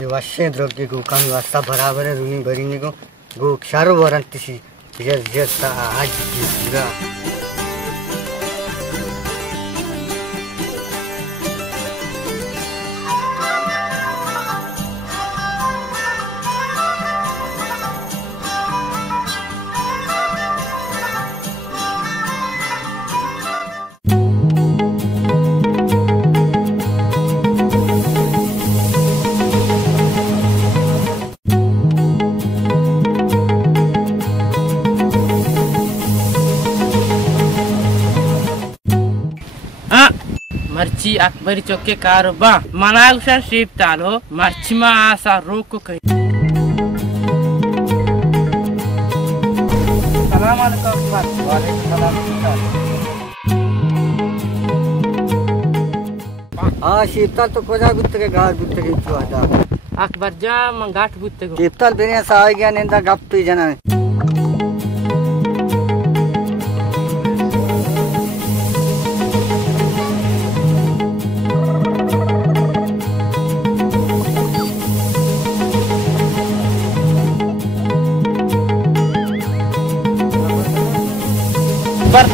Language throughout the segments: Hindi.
ये वश्य द्रव्य को कान वास्ता बराबर है रुनी भरीने को गो क्षारो वरंती सी जर आज पूरा मर्ची अकबरी चौके कारोबा मनागुशा शीप तालो मर्ची मा आसा रोक को कही सलाम अलैकुम वालेकुम सलाम। हाँ शीपताल तो कोजा गुत्ते के गार गुत्ते के चुआता अकबर जा मंगाट गुत्ते को शीपताल बेने साय गया नेंदा गप्पी जना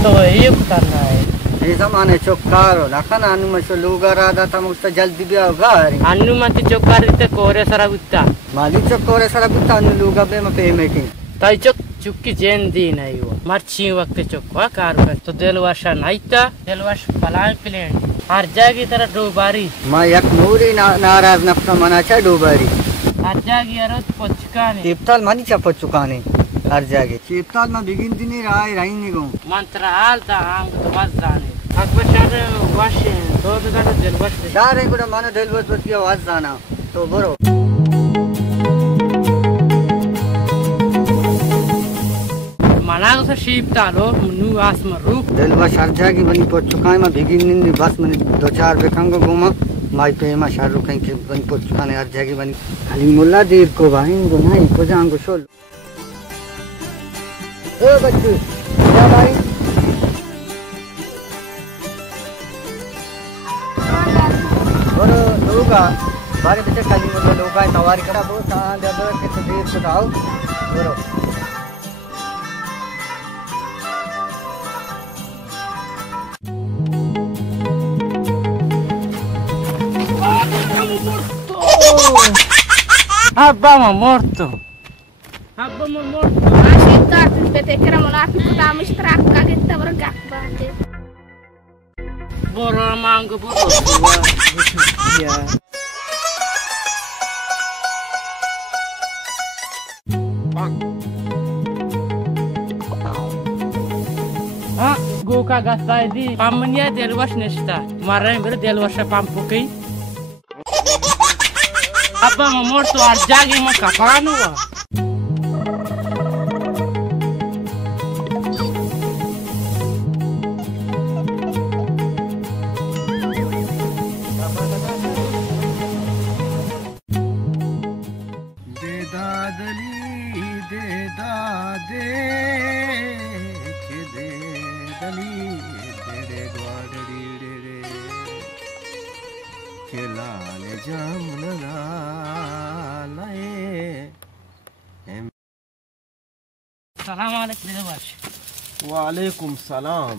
तो ये करना है ये ज़माने चौकारो लखन अनुमति लोगा राधा था मुझसे जल्दी भी होगा अनुमति चौकार इतने कोरे सारा गुत्ता माली चौकोरे सारा गुत्ता अनु लोगा बे में पेमेंटिंग ताई चुक्की जेन दी नहीं वो मर्ची वक्त चौका कार पर तो दिलवाशा नहीं था दिलवाश पलान प्लेन हर जगह तरह डोबारी माँ एक नूरी नाराज नफ्ता मना चा डोबारी हर जगह अरोज पचकाने शीपताल मानी चा पचुकाने हर जगह शीपताल में बिगिन दिन रही नहीं गो मंत्र हाल था हम तो मत जाने अकबर शाह वाशे दो का दिलवश शाह को माने दिलवश बस की आवाज जाना तो बरो मना तो शीपतालो नु आसमा रूप दिलवश हर जगह बनी पचुकाने में बिगिन दिन बस मैंने दो चार बेखंगो घूमा माई पे मा शाहरुख खान के बनी पचुकाने हर जगह बनी खाली मुल्ला देव को भाई को नहीं को जांगो शोल ओ बच्चू क्या भाई और लोगा बारे बच्चे खाली मुझे लोगा सवारी करा बहुत कहाँ दे दो कितने देर से आओ बोलो Abba morto. Abba morto. Betekera monat kita mistrak kaget tabargak banget. Boro manggo boro. Ya. Ah, gua kagak tadi. Pamnya delwas nesta. Kemarin baru delwasnya pampukai. Abba morto arjagi mau kapan wa? सलाम अलैकुम वालेकुम सलाम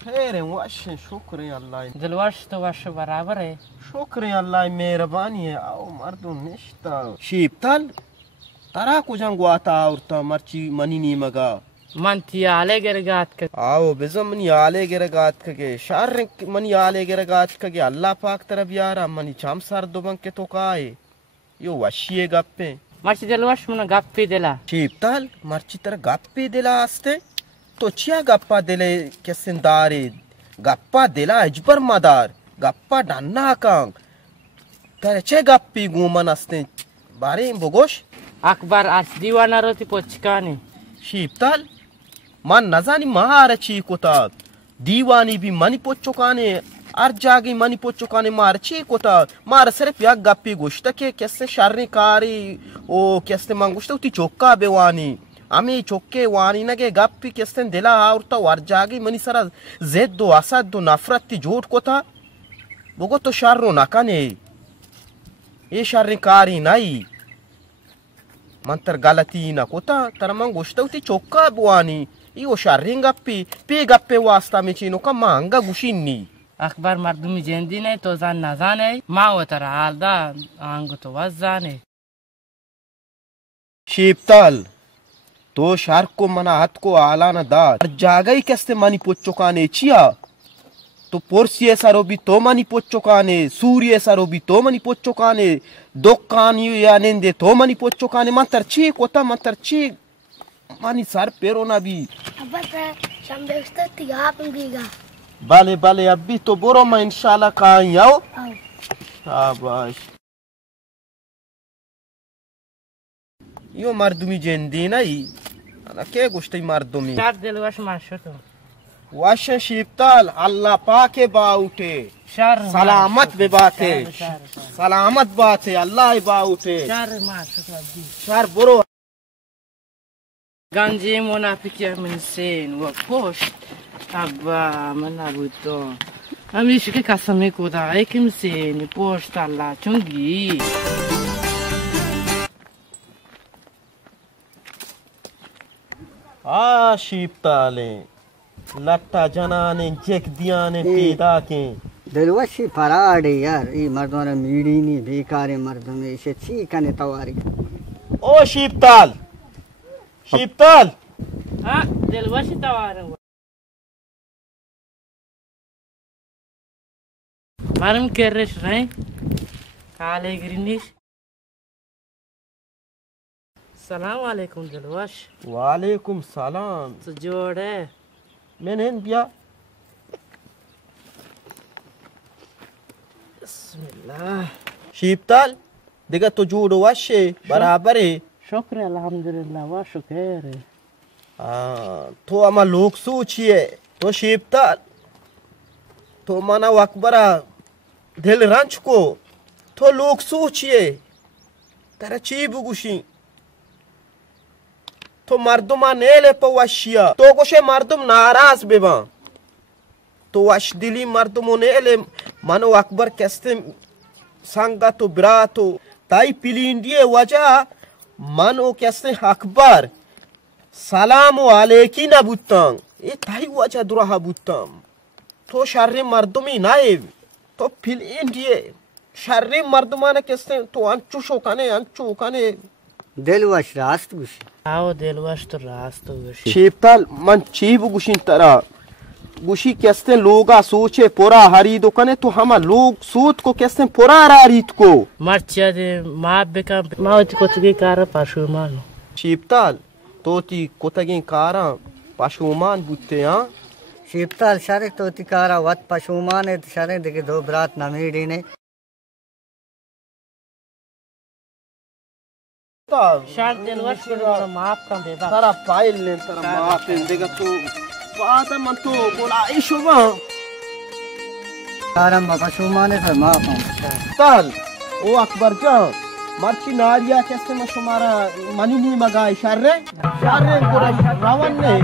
खैर है वश शुक्र है अल्लाह दिलवाश तो वश बराबर है शुक्र है अल्लाह मेहरबानी है आओ मर्दो निश्ता शीपताल तारा को जंग वाता और ता मर्ची मनी नी मगा मनती आले गरगात के आओ बेजमनी आले गरगात के शार मनी आले गरगात के अल्लाह पाक तरफ यार मनी चाम सर दोबं के तो काए यो वशिए गप्पे मर्ची दिलवाश मन गप्पी दिला शीपताल मर्ची तर गप्पी दिला आस्ते तो चिया गप्पा दिले केसिंदारे गप्पा दिला अजबर मदार गप्पा डन्ना कांग तर चे गप्पी गुमन आस्ते बारे बगोश अकबर आज दीवाना रोती पोचकाने शीपताल मन नजानी महार ची कोता दीवानी भी मनी पोचकाने अर जागी मनी पोचकाने मार ची कोता मार सिर्फ या गप्पी गोश्त के कैसे शर्री कारी ओ कैसे मंगुश्त उती चोक्का बेवानी आमी चोक्के वानी नगे गप्पी कैसे दिला और तो अर जागी मनी सरा जेद दो असद दो नफरत ती झूठ कोता बगो तो शर्रो नकाने ये शर्री कारी नहीं मंतर गलती ना कोता तरमंग गोष्टवती चोक्का बुआनी यो शर्री गप्पी पे गप्पे वास्ता में चीनो का मांगा गुशिनी अखबार मर्दमी जेंदी नहीं तो जान ना जाने माँ वो तरह हाल दा आंगो तो वज जाने शीपताल तो शार्क को मना हाथ को आला न दार जागई कैसे मनी पोचोकाने चिया तो पोर्सी सारो भी तो मनी पोचोकाने सूर्य सारो भी तो मनी पोचोकाने दोकान या नेंदे तो मनी पोचोकाने मंतर ची कोता मंतर ची मनी सर पेरो ना भी अब शंबे उस्ते तिगा पंगीगा बाले बाले अभी तो बोरो मैं इंशाल्लाह कहाँ आओ शाबाश यो मर्दमी जेंदी नहीं अना क्या गुस्ते मर्दमी चार दिलवाश माशो तो वाशे शीपताल अल्लाह पाके बाउटे सलामत बे बाते सलामत बाते अल्लाह बाउटे चार माशो तो अभी चार बोरो गंजे मुनाफिकिया में सेन वो पोस्ट अब्बा मना बुतो अमीश के कसमे को दा एक सेन पोस्ट अल्लाह चुंगी आ शीपताले लट्टा जनाने जेक दियाने पीदा के दिलवशी फराडे यार ये मर्दों मीडी नहीं बेकार मर्दों में इसे ची कने तवारी ओ शीपताल शीपताल हाँ दिलवशी तवार मालूम कर रहे काले ग्रीनिश सलाम वालेकुम दिलवश वालेकुम सलाम तो जोड़े मैंने बिया बिस्मिल्लाह शीपताल देखा तो जोड़ वाशे बराबर है शुक्र अल्हम्दुलिल्लाह वा शुक्र तो अमा लोग सोचिए तो शीपताल तो माना वकबरा दिल रंच को तो लोग सोचिए तेरा चीब गुशी तो मर्दुमा नेले पवशिया तो गोशे मर्दुम नाराज बेबा तो वश दिली मर्दुमो नेले मानो अकबर कैसे संगा तो ब्रा तो ताई पिलिंडिये वजह मानो कैसे अकबर सलाम वालेकी ना बुत्तांग ये ताई वजह दुराहा बुत्ताम तो शर्री मर्दुमी नाइव तो पिलिंडिये शर्री मर्दुमा ने कैसे तो अंचु शोकाने दिलवश रास्त गुशी आओ दिलवश तो रास्त गुशी शीपताल मन चीब गुशी तरह गुशी कैसे लोगा सोचे पोरा हरी दुकाने तो हम लोग सोच को कैसे पोरा रारीत को मर्चिया दे माँ बेका माँ ती कोतगी कारा पाशुमान शीपताल तो ती कोतगी कारा पाशुमान बुते हाँ शीपताल शारे तो तिकारा वत पशुमान है शारे देखे दो बरात नमीडी ने शार दिलवश को माफ कर दे बा तारा फाइल ने तारा माफ देगा तो बात मन तो बोला इशुवा कारम पशुमान है तो माफ ताल ओ अकबर जा मर्ची नारिया कैसे में शुमारा मनी नहीं मगाई शर्रे को रावण ने